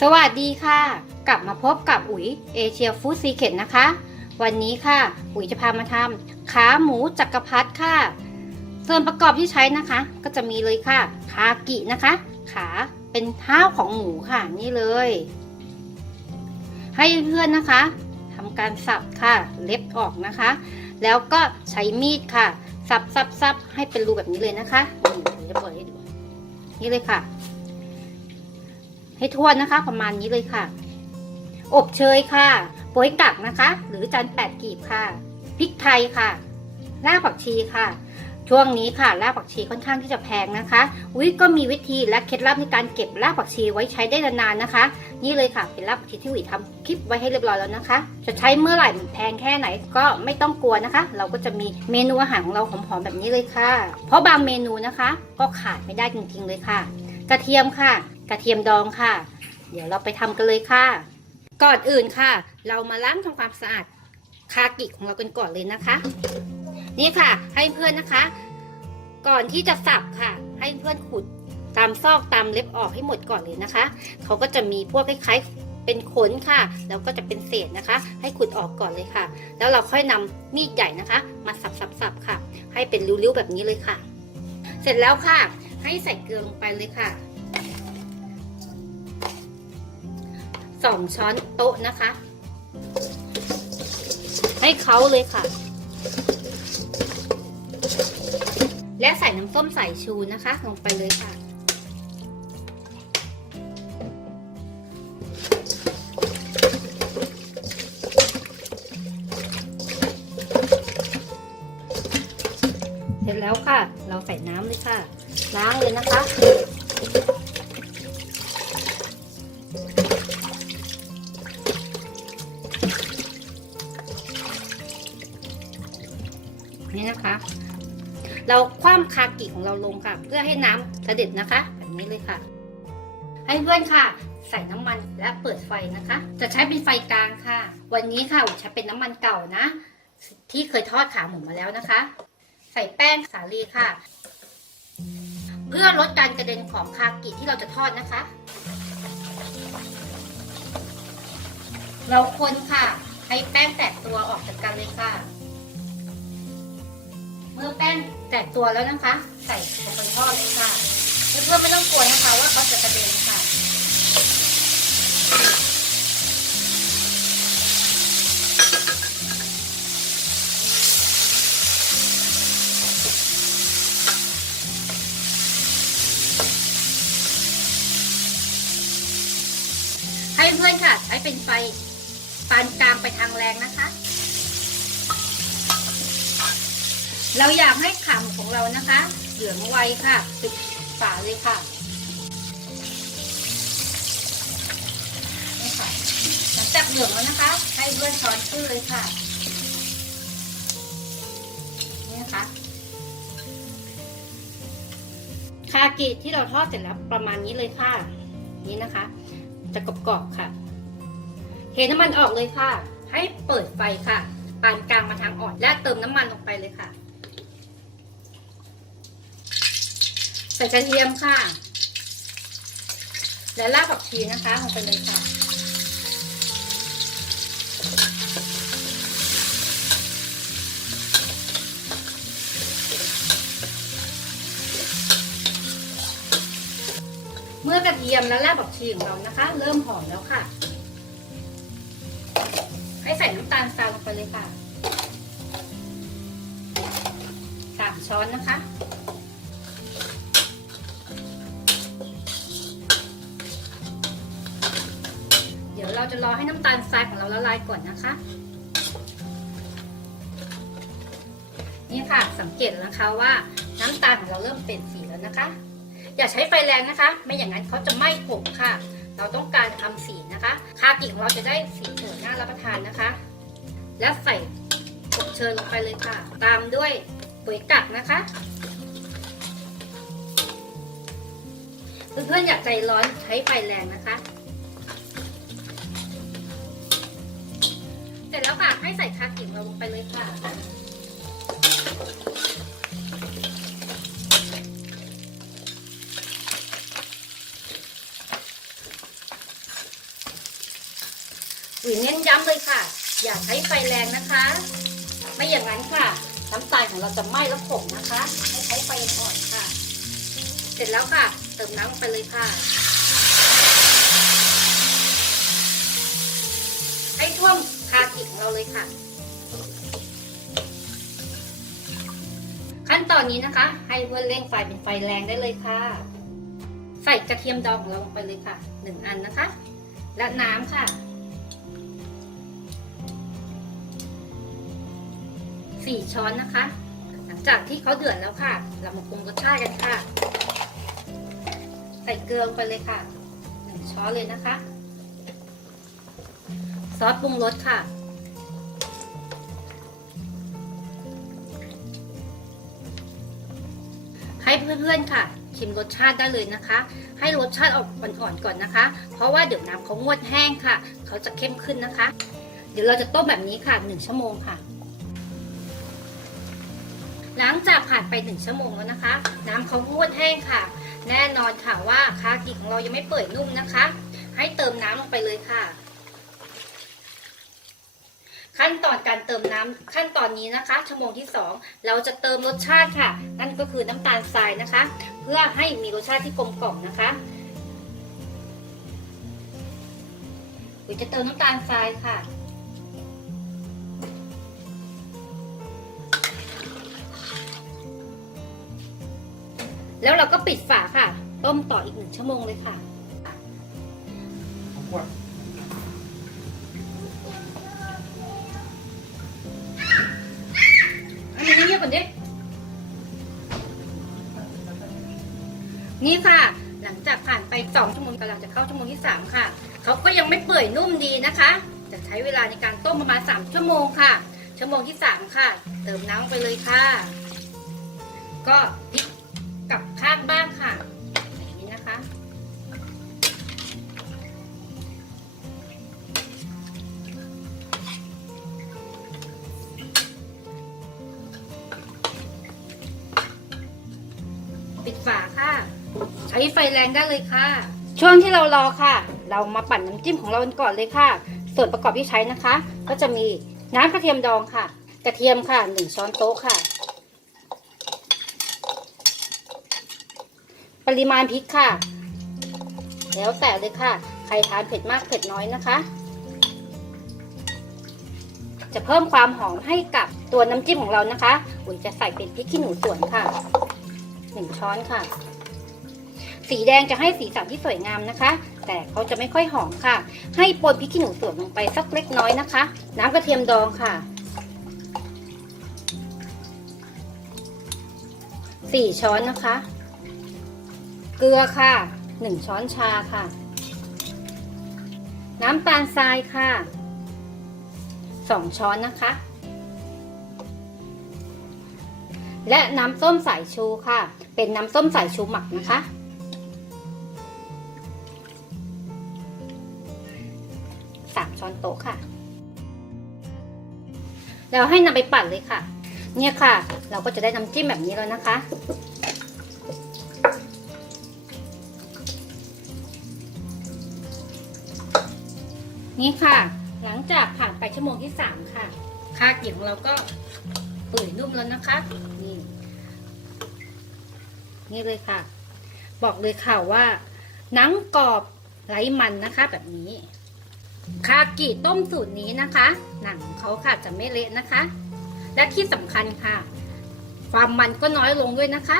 สวัสดีค่ะ กลับมาพบกับอุ๋ยเอเชียฟู้ดซีเคทนะคะ วันนี้ค่ะ อุ๋ยจะพามาทำขาหมูจักรพรรดิค่ะ ส่วนประกอบที่ใช้นะคะ ก็จะมีเลยค่ะคากินะคะ ขาเป็นเท้าของหมูค่ะนี่เลย ให้เพื่อนๆนะคะทำการสับค่ะเล็บออกนะคะ แล้วก็ใช้มีดค่ะ สับสับสับให้เป็นรูแบบนี้เลยนะคะนี่จะเปิดให้ดูนี่เลยค่ะ ให้ทั่วนะคะ ประมาณนี้เลยค่ะ อบเชยค่ะโป๊ยกักนะคะ หรือจานแปดกีบค่ะพริกไทยค่ะรากผักชีค่ะ ช่วงนี้ค่ะรากผักชีค่อนข้างที่จะแพงนะคะอุ้ยก็มีวิธีและเคล็ดลับในการเก็บรากผักชีไว้ใช้ได้นานๆนะคะ นี่เลยค่ะเป็นรากผักชีที่อุ๋ยทำคลิปไว้ให้เรียบร้อยแล้วนะคะ จะใช้เมื่อไหร่แพงแค่ไหนก็ไม่ต้องกลัวนะคะ เราก็จะมีเมนูอาหารของเราหอมๆแบบนี้เลยค่ะ เพราะบางเมนูนะคะ ก็ขาดไม่ได้จริงๆเลยค่ะ กระเทียมค่ะ กระเทียมดองค่ะ เดี๋ยวเราไปทำกันเลยค่ะ ก่อนอื่นค่ะ เรามาล้างทำความสะอาดคากิของเรากันก่อนเลยนะคะ นี่ค่ะ ให้เพื่อนนะคะ ก่อนที่จะสับค่ะ ให้เพื่อนขุดตามซอกตามเล็บออกให้หมดก่อนเลยนะคะ เขาก็จะมีพวกคล้ายๆเป็นขนค่ะ แล้วก็จะเป็นเศษนะคะ ให้ขุดออกก่อนเลยค่ะ แล้วเราค่อยนำมีดใหญ่นะคะ มาสับๆๆค่ะ ให้เป็นริ้วๆแบบนี้เลยค่ะ เสร็จแล้วค่ะ ให้ใส่เกลือลงไปเลยค่ะ สองช้อนโต๊ะนะคะ ให้เขาเลยค่ะ และใส่น้ำส้มสายชูนะคะ ลงไปเลยค่ะ เสร็จแล้วค่ะ เราใส่น้ำเลยค่ะ ล้างเลยนะคะ เราคว่ำคากิของเราลงค่ะ เพื่อให้น้ำเสด็จนะคะแบบนี้เลยค่ะ ให้เพื่อนค่ะ ใส่น้ำมันและเปิดไฟนะคะ จะใช้เป็นไฟกลางค่ะ วันนี้ค่ะใช้เป็นน้ำมันเก่านะ ที่เคยทอดขาหมูมาแล้วนะคะ ใส่แป้งสาลีค่ะ เพื่อลดการกระเด็นของคากิที่เราจะทอดนะคะ เราคนค่ะ ให้แป้งแตกตัวออกจากกันเลยค่ะ เมื่อแป้งแตกตัวแล้วนะคะ ใส่ลงไปทอดเลยค่ะเพื่อนๆไม่ต้องกลัวนะคะว่าเขาจะกระเด็นค่ะให้เพื่อนค่ะ ใช้เป็นไฟปานกลางไปทางแรงนะคะ เราอยากให้ขาหมูของเรานะคะเหลืองไวค่ะปิดฝาเลยค่ะนี่ค่ะหลังจากเหลืองแล้วนะคะ ให้เพื่อนช้อนขึ้นเลยค่ะนี่นะคะคากิที่เราทอดเสร็จแล้วประมาณนี้เลยค่ะ นี่นะคะ จะกรอบๆค่ะเทน้ำมันออกเลยค่ะ ให้เปิดไฟค่ะ ปานกลางมาทางอ่อน และเติมน้ำมันลงไปเลยค่ะ ใส่กระเทียมค่ะ และรากผักชีนะคะลงไปเลยค่ะ เมื่อกระเทียมและรากผักชีของเรานะคะ เริ่มหอมแล้วค่ะ ให้ใส่น้ำตาลทรายลงไปเลยค่ะสามช้อนนะคะ เราจะรอให้น้ำตาลทรายของเราละลายก่อนนะคะ นี่ค่ะสังเกตนะคะว่าน้ำตาลของเราเริ่มเปลี่ยนสีแล้วนะคะ อย่าใช้ไฟแรงนะคะ ไม่อย่างนั้นเขาจะไหม้ผงค่ะ เราต้องการทำสีนะคะคากิของเราจะได้สีสวยน่ารับประทานนะคะ แล้วใส่อบเชยลงไปเลยค่ะ ตามด้วยปุ๋ยกักนะคะเพื่อนๆอยากใจร้อนใช้ไฟแรงนะคะ ให้ใส่คากิของเราลงไปเลยค่ะอุ๋ยเน้นย้ำเลยค่ะ อย่าใช้ไฟแรงนะคะ ไม่อย่างนั้นค่ะ น้ำตาลของเราจะไหม้แล้วขมนะคะ ให้ใช้ไฟอ่อนค่ะ เสร็จแล้วค่ะ เติมน้ำลงไปเลยค่ะให้ท่วมากิของเราเลยค่ะ ขั้นตอนนี้นะคะ ให้เพื่อนเร่งไฟเป็นไฟแรงได้เลยค่ะ ใส่กระเทียมดองของเราลงไปเลยค่ะหนึ่งอันนะคะ และน้ำค่ะสี่ช้อนนะคะ หลังจากที่เขาเดือดแล้วค่ะ เรามาปรุงรสชาติกันค่ะ ใส่เกลือไปเลยค่ะหนึ่งช้อนเลยนะคะ ซอสปรุงรสค่ะ ให้เพื่อนๆค่ะ ชิมรสชาติได้เลยนะคะ ให้รสชาติออกอ่อนๆก่อนนะคะ เพราะว่าเดี๋ยวน้ำเขางวดแห้งค่ะ เขาจะเข้มขึ้นนะคะ เดี๋ยวเราจะต้มแบบนี้ค่ะหนึ่งชั่วโมงค่ะ หลังจากผ่านไปหนึ่งชั่วโมงแล้วนะคะ น้ำเขางวดแห้งค่ะ แน่นอนค่ะว่าคากิของเรายังไม่เปื่อยนุ่มนะคะ ให้เติมน้ำลงไปเลยค่ะ ขั้นตอนการเติมน้ำขั้นตอนนี้นะคะ ชั่วโมงที่ 2 เราจะเติมรสชาติค่ะ นั่นก็คือน้ำตาลทรายนะคะ เพื่อให้มีรสชาติที่กลมกล่อมนะคะอุ๋ยจะเติมน้ำตาลทรายค่ะ แล้วเราก็ปิดฝาค่ะ ต้มต่ออีกหนึ่งชั่วโมงเลยค่ะ นี่ค่ะ หลังจากผ่านไปสองชั่วโมงกำลังจะเข้าชั่วโมงที่สามค่ะเขาก็ยังไม่เปื่อยนุ่มดีนะคะ จะใช้เวลาในการต้มประมาณสามชั่วโมงค่ะ ชั่วโมงที่สามค่ะ เติมน้ำไปเลยค่ะ ก็พลิกกลับข้างบ้างค่ะ ช้ไฟแรงได้เลยค่ะ ช่วงที่เรารอค่ะ เรามาปั่นน้ำจิ้มของเรากันก่อนเลยค่ะ ส่วนประกอบที่ใช้นะคะ ก็จะมีน้ำกระเทียมดองค่ะ กระเทียมค่ะหนึ่งช้อนโต๊ะค่ะ ปริมาณพริกค่ะ แล้วแต่เลยค่ะ ใครทานเผ็ดมากเผ็ดน้อยนะคะ จะเพิ่มความหอมให้กับตัวน้ำจิ้มของเรานะคะอุ๋ยจะใส่เป็นพริกขี้หนูสวนค่ะหนึ่งช้อนค่ะ สีแดงจะให้สีสันที่สวยงามนะคะ แต่เขาจะไม่ค่อยหอมค่ะ ให้ปนพริกขี้หนูสวนลงไปสักเล็กน้อยนะคะ น้ำกระเทียมดองค่ะสี่ช้อนนะคะ เกลือค่ะหนึ่งช้อนชาค่ะ น้ำตาลทรายค่ะสองช้อนนะคะ และน้ำส้มสายชูค่ะ เป็นน้ำส้มสายชูหมักนะคะ ช้อนโต๊ะค่ะ แล้วให้นำไปปั่นเลยค่ะ เนี่ยค่ะ เราก็จะได้น้ำจิ้มแบบนี้แล้วนะคะ นี่ค่ะ หลังจากผ่านไปชั่วโมงที่สามค่ะคากิของเราก็เปื่อยนุ่มแล้วนะคะนี่นี่เลยค่ะ บอกเลยค่ะว่าหนังกรอบไร้มันนะคะแบบนี้ คากิต้มสูตรนี้นะคะ หนังของเขาค่ะจะไม่เละนะคะ และที่สำคัญค่ะ ความมันก็น้อยลงด้วยนะคะ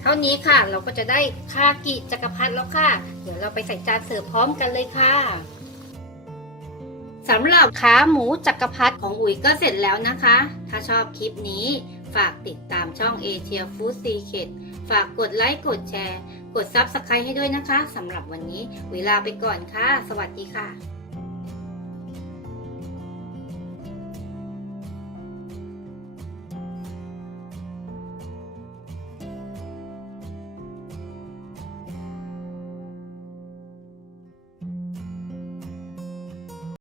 เท่านี้ค่ะเราก็จะได้คากิจักรพรรดิแล้วค่ะ เดี๋ยวเราไปใส่จานเสิร์ฟพร้อมกันเลยค่ะสำหรับขาหมูจักรพรรดิของอุ๋ยก็เสร็จแล้วนะคะ ถ้าชอบคลิปนี้ฝากติดตามช่อง a s i a Food Secret ฝากกดไลค์ กดแชร์ กด Subscribe ให้ด้วยนะคะสำหรับวันนี้อุ๋ยลาไปก่อนค่ะ สวัสดีค่ะ